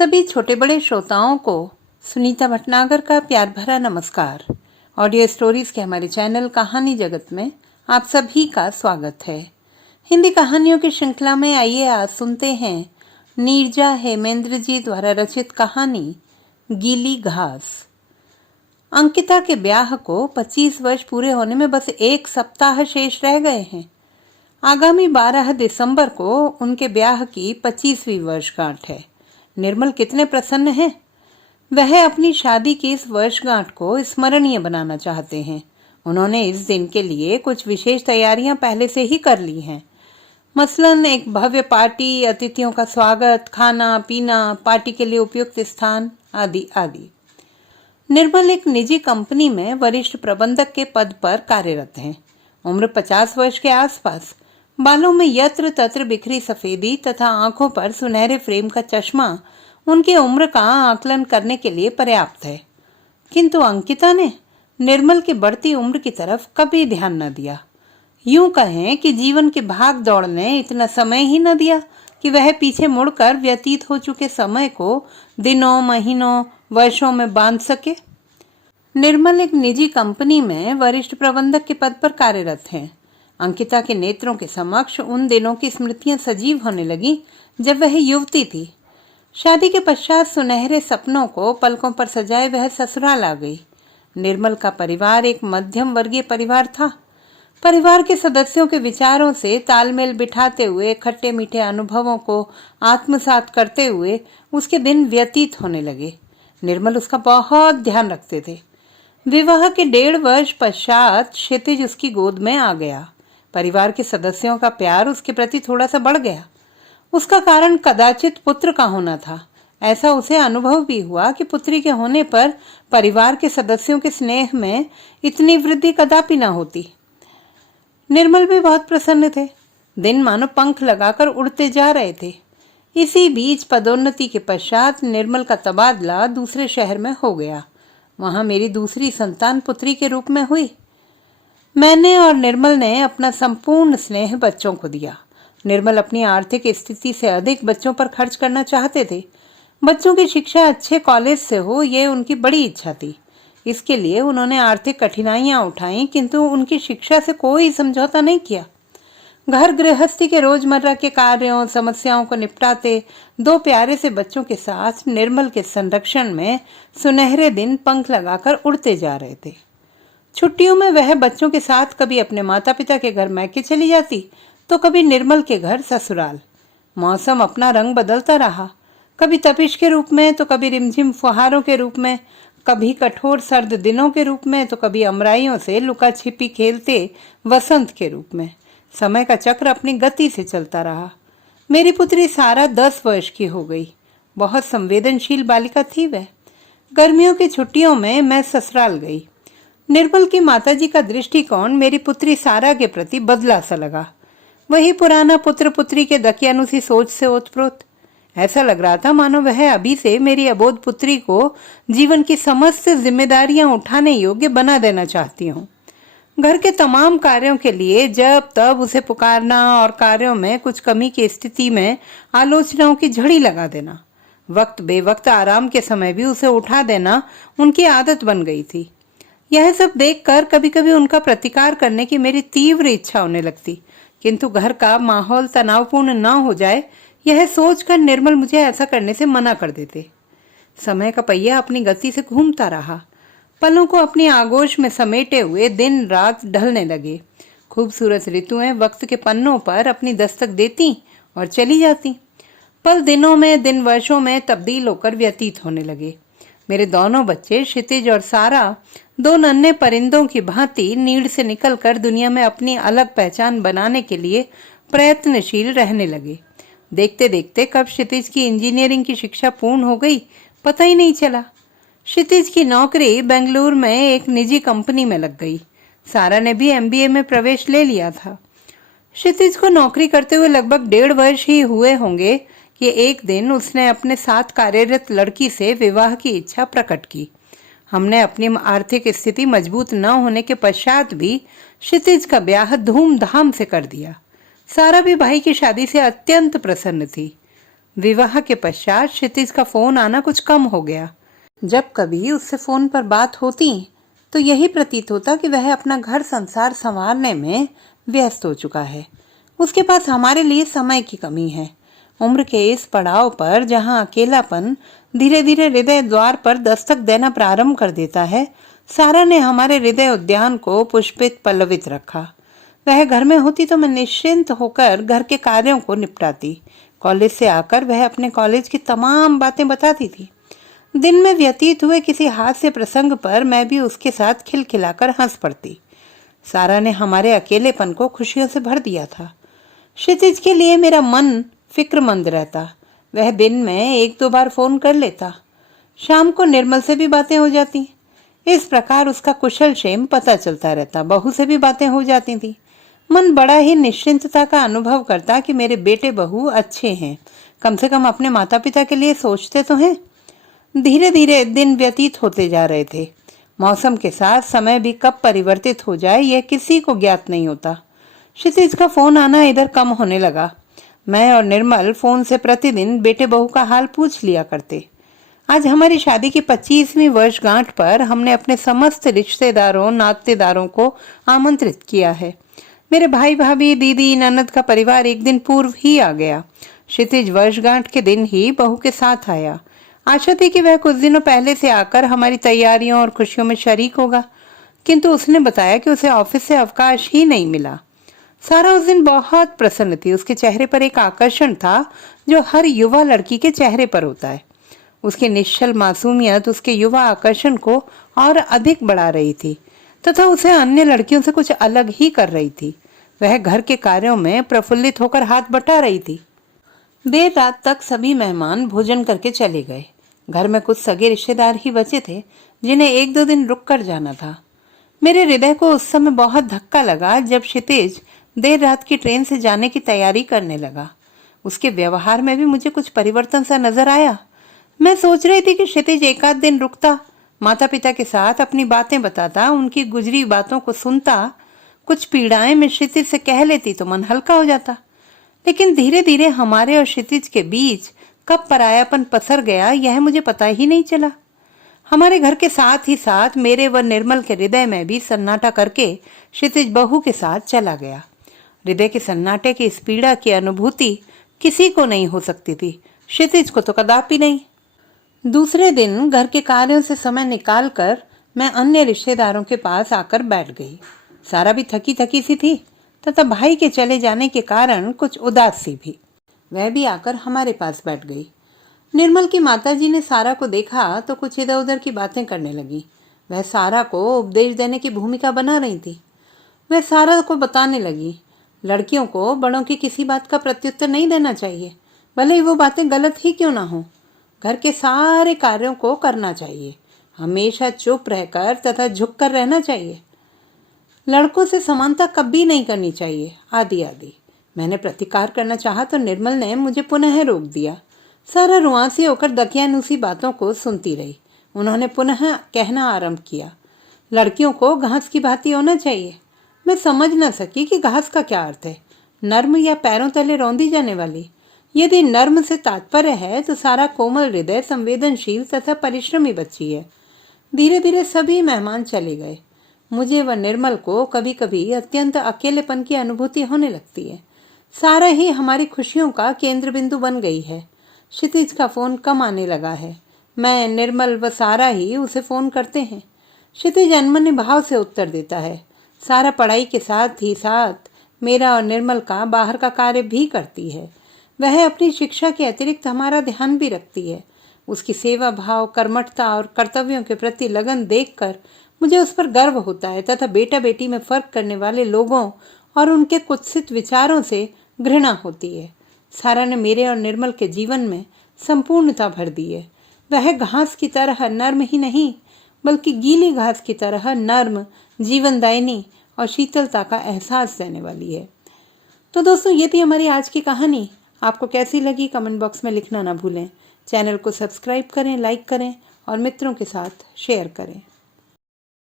सभी छोटे बड़े श्रोताओं को सुनीता भटनागर का प्यार भरा नमस्कार। ऑडियो स्टोरीज के हमारे चैनल कहानी जगत में आप सभी का स्वागत है। हिंदी कहानियों की श्रृंखला में आइए आज सुनते हैं नीरजा हेमेंद्र जी द्वारा रचित कहानी गीली घास। अंकिता के ब्याह को 25 वर्ष पूरे होने में बस एक सप्ताह शेष रह गए हैं। आगामी 12 दिसंबर को उनके ब्याह की 25वीं वर्षगांठ है। निर्मल कितने प्रसन्न हैं। वह अपनी शादी की इस वर्षगांठ को स्मरणीय बनाना चाहते हैं। उन्होंने इस दिन के लिए कुछ विशेष तैयारियां पहले से ही कर ली हैं। मसलन एक भव्य पार्टी, अतिथियों का स्वागत, खाना पीना, पार्टी के लिए उपयुक्त स्थान आदि आदि। निर्मल एक निजी कंपनी में वरिष्ठ प्रबंधक के पद पर कार्यरत हैं। उम्र 50 वर्ष के आसपास। बालों में यत्र तत्र बिखरी सफेदी तथा आंखों पर सुनहरे फ्रेम का चश्मा उनकी उम्र का आकलन करने के लिए पर्याप्त है। किंतु अंकिता ने निर्मल की बढ़ती उम्र की तरफ कभी ध्यान न दिया। यूं कहें कि जीवन की भाग दौड़ ने इतना समय ही न दिया कि वह पीछे मुड़कर व्यतीत हो चुके समय को दिनों, महीनों, वर्षों में बांध सके। निर्मल एक निजी कंपनी में वरिष्ठ प्रबंधक के पद पर कार्यरत हैं। अंकिता के नेत्रों के समक्ष उन दिनों की स्मृतियां सजीव होने लगी जब वह युवती थी। शादी के पश्चात सुनहरे सपनों को पलकों पर सजाए वह ससुराल आ गई। निर्मल का परिवार एक मध्यम वर्गीय परिवार था। परिवार के सदस्यों के विचारों से तालमेल बिठाते हुए, खट्टे मीठे अनुभवों को आत्मसात करते हुए उसके दिन व्यतीत होने लगे। निर्मल उसका बहुत ध्यान रखते थे। विवाह के 1.5 वर्ष पश्चात क्षितिज उसकी गोद में आ गया। परिवार के सदस्यों का प्यार उसके प्रति थोड़ा सा बढ़ गया। उसका कारण कदाचित पुत्र का होना था। ऐसा उसे अनुभव भी हुआ कि पुत्री के होने पर परिवार के सदस्यों के स्नेह में इतनी वृद्धि कदापि न होती। निर्मल भी बहुत प्रसन्न थे। दिन मानो पंख लगाकर उड़ते जा रहे थे। इसी बीच पदोन्नति के पश्चात निर्मल का तबादला दूसरे शहर में हो गया। वहां मेरी दूसरी संतान पुत्री के रूप में हुई। मैंने और निर्मल ने अपना संपूर्ण स्नेह बच्चों को दिया। निर्मल अपनी आर्थिक स्थिति से अधिक बच्चों पर खर्च करना चाहते थे। बच्चों की शिक्षा अच्छे कॉलेज से हो, ये उनकी बड़ी इच्छा थी। इसके लिए उन्होंने आर्थिक कठिनाइयां उठाई, किंतु उनकी शिक्षा से कोई समझौता नहीं किया। घर गृहस्थी के रोजमर्रा के कार्यों, समस्याओं को निपटाते 2 प्यारे से बच्चों के साथ निर्मल के संरक्षण में सुनहरे दिन पंख लगाकर उड़ते जा रहे थे। छुट्टियों में वह बच्चों के साथ कभी अपने माता पिता के घर मैके चली जाती, तो कभी निर्मल के घर ससुराल। मौसम अपना रंग बदलता रहा, कभी तपिश के रूप में तो कभी रिमझिम फुहारों के रूप में, कभी कठोर सर्द दिनों के रूप में तो कभी अमराइयों से लुका छिपी खेलते वसंत के रूप में। समय का चक्र अपनी गति से चलता रहा। मेरी पुत्री सारा 10 वर्ष की हो गई। बहुत संवेदनशील बालिका थी वह। गर्मियों की छुट्टियों में मैं ससुराल गई। निर्मल की माताजी का दृष्टिकोण मेरी पुत्री सारा के प्रति बदला सा लगा। वही पुराना पुत्र पुत्री के दकियानुसी सोच से ओतप्रोत। ऐसा लग रहा था मानो वह अभी से मेरी अबोध पुत्री को जीवन की समस्त जिम्मेदारियां उठाने योग्य बना देना चाहती हूँ। घर के तमाम कार्यों के लिए जब तब उसे पुकारना और कार्यों में कुछ कमी की स्थिति में आलोचनाओं की झड़ी लगा देना, वक्त बेवक्त आराम के समय भी उसे उठा देना उनकी आदत बन गई थी। यह सब देखकर कभी कभी उनका प्रतिकार करने की मेरी तीव्र इच्छा होने लगती, किंतु घर का माहौल तनावपूर्ण न हो जाए, यह सोचकर निर्मल मुझे ऐसा करने से मना कर देते। समय का पहिया अपनी गति से घूमता रहा। पलों को अपनी आगोश में समेटे हुए दिन रात ढलने लगे। खूबसूरत ऋतुएं वक्त के पन्नों पर अपनी दस्तक देती और चली जाती। पल दिनों में, दिन वर्षों में तब्दील होकर व्यतीत होने लगे। मेरे दोनों बच्चे क्षितिज और सारा 2 नन्हे परिंदों की भांति नीड़ से निकलकर दुनिया में अपनी अलग पहचान बनाने के लिए प्रयत्नशील रहने लगे। देखते देखते कब क्षितिज की इंजीनियरिंग की शिक्षा पूर्ण हो गई, पता ही नहीं चला। क्षितिज की नौकरी बेंगलुरु में एक निजी कंपनी में लग गई। सारा ने भी MBA में प्रवेश ले लिया था। क्षितिज को नौकरी करते हुए लगभग 1.5 वर्ष ही हुए होंगे कि एक दिन उसने अपने साथ कार्यरत लड़की से विवाह की इच्छा प्रकट की। हमने अपनी आर्थिक स्थिति मजबूत न होने के पश्चात भी क्षितिज का ब्याह धूमधाम से कर दिया। सारा भी भाई की शादी से अत्यंत प्रसन्न थी। विवाह के पश्चात क्षितिज का फोन आना कुछ कम हो गया। जब कभी उससे फोन पर बात होती तो यही प्रतीत होता कि वह अपना घर संसार संवारने में व्यस्त हो चुका है। उसके पास हमारे लिए समय की कमी है। उम्र के इस पड़ाव पर जहां अकेलापन धीरे धीरे हृदय द्वार पर दस्तक देना प्रारंभ कर देता है, सारा ने हमारे हृदय उद्यान को पुष्पित पल्लवित रखा। वह घर में होती तो मैं निश्चिंत होकर घर के कार्यों को निपटाती। कॉलेज से आकर वह अपने कॉलेज की तमाम बातें बताती थी। दिन में व्यतीत हुए किसी हास्य प्रसंग पर मैं भी उसके साथ खिलखिलाकर हंस पड़ती। सारा ने हमारे अकेलेपन को खुशियों से भर दिया था। क्षितिज के लिए मेरा मन फिक्रमंद रहता। वह दिन में 1-2 बार फोन कर लेता। शाम को निर्मल से भी बातें हो जाती। इस प्रकार उसका कुशल क्षेम पता चलता रहता। बहू से भी बातें हो जाती थी। मन बड़ा ही निश्चिंतता का अनुभव करता कि मेरे बेटे बहू अच्छे हैं, कम से कम अपने माता पिता के लिए सोचते तो हैं। धीरे धीरे दिन व्यतीत होते जा रहे थे। मौसम के साथ समय भी कब परिवर्तित हो जाए यह किसी को ज्ञात नहीं होता। क्षितिज का फोन आना इधर कम होने लगा। मैं और निर्मल फोन से प्रतिदिन बेटे बहू का हाल पूछ लिया करते। आज हमारी शादी की 25वीं वर्षगांठ पर हमने अपने समस्त रिश्तेदारों नातेदारों को आमंत्रित किया है। मेरे भाई भाभी दीदी ननद का परिवार एक दिन पूर्व ही आ गया। क्षितिज वर्षगांठ के दिन ही बहू के साथ आया। आशा थी कि वह कुछ दिनों पहले से आकर हमारी तैयारियों और खुशियों में शरीक होगा, किंतु उसने बताया कि उसे ऑफिस से अवकाश ही नहीं मिला। सारा उस दिन बहुत प्रसन्न थी। उसके चेहरे पर एक आकर्षण था जो हर युवा लड़की के चेहरे पर होता है। उसकी निश्चल मासूमियत उसके युवा आकर्षण को और अधिक बढ़ा रही थी तथा उसे अन्य लड़कियों से कुछ अलग ही कर रही थी। वह घर के कार्यों में प्रफुल्लित होकर हाथ बटा रही थी। देर रात तक सभी मेहमान भोजन करके चले गए। घर में कुछ सगे रिश्तेदार ही बचे थे जिन्हें 1-2 दिन रुक कर जाना था। मेरे हृदय को उस समय बहुत धक्का लगा जब क्षितिज देर रात की ट्रेन से जाने की तैयारी करने लगा। उसके व्यवहार में भी मुझे कुछ परिवर्तन सा नजर आया। मैं सोच रही थी कि क्षितिज 1-आध दिन रुकता, माता पिता के साथ अपनी बातें बताता, उनकी गुजरी बातों को सुनता, कुछ पीड़ाएं मैं क्षितिज से कह लेती तो मन हल्का हो जाता। लेकिन धीरे धीरे हमारे और क्षितिज के बीच कब परायापन पसर गया यह मुझे पता ही नहीं चला। हमारे घर के साथ ही साथ मेरे व निर्मल के हृदय में भी सन्नाटा करके क्षितिज बहू के साथ चला गया। हृदय के सन्नाटे की इस पीड़ा की अनुभूति किसी को नहीं हो सकती थी, क्षितिज को तो कदापि नहीं। दूसरे दिन घर के कार्यों से समय निकालकर मैं अन्य रिश्तेदारों के पास आकर बैठ गई। सारा भी थकी थकी सी थी तथा भाई के चले जाने के कारण कुछ उदास सी भी। वह भी आकर हमारे पास बैठ गई। निर्मल की माताजी ने सारा को देखा तो कुछ इधर उधर की बातें करने लगी। वह सारा को उपदेश देने की भूमिका बना रही थी। वह सारा को बताने लगी, लड़कियों को बड़ों की किसी बात का प्रत्युत्तर नहीं देना चाहिए, भले ही वो बातें गलत ही क्यों ना हो। घर के सारे कार्यों को करना चाहिए, हमेशा चुप रहकर तथा झुककर रहना चाहिए। लड़कों से समानता कभी नहीं करनी चाहिए, आदि आदि। मैंने प्रतिकार करना चाहा तो निर्मल ने मुझे पुनः रोक दिया। सारा रुआंसी होकर दकियानुसी बातों को सुनती रही। उन्होंने पुनः कहना आरंभ किया, लड़कियों को घास की भांति होना चाहिए। मैं समझ न सकी कि घास का क्या अर्थ है, नर्म या पैरों तले रौंदी जाने वाली। यदि नर्म से तात्पर्य है तो सारा कोमल हृदय, संवेदनशील तथा परिश्रमी बच्ची है। धीरे धीरे सभी मेहमान चले गए। मुझे व निर्मल को कभी कभी अत्यंत अकेलेपन की अनुभूति होने लगती है। सारा ही हमारी खुशियों का केंद्र बिंदु बन गई है। क्षितिज का फोन कम आने लगा है। मैं, निर्मल व सारा ही उसे फोन करते हैं। क्षितिज अनमने भाव से उत्तर देता है। सारा पढ़ाई के साथ ही साथ मेरा और निर्मल का बाहर का कार्य भी करती है। वह अपनी शिक्षा के अतिरिक्त हमारा ध्यान भी रखती है। उसकी सेवा भाव, कर्मठता और कर्तव्यों के प्रति लगन देखकर मुझे उस पर गर्व होता है तथा बेटा बेटी में फर्क करने वाले लोगों और उनके कुत्सित विचारों से घृणा होती है। सारा ने मेरे और निर्मल के जीवन में संपूर्णता भर दी है। वह घास की तरह नर्म ही नहीं बल्कि गीली घास की तरह नर्म, जीवनदायिनी और शीतलता का एहसास देने वाली है। तो दोस्तों, ये थी हमारी आज की कहानी। आपको कैसी लगी कमेंट बॉक्स में लिखना ना भूलें। चैनल को सब्सक्राइब करें, लाइक करें और मित्रों के साथ शेयर करें।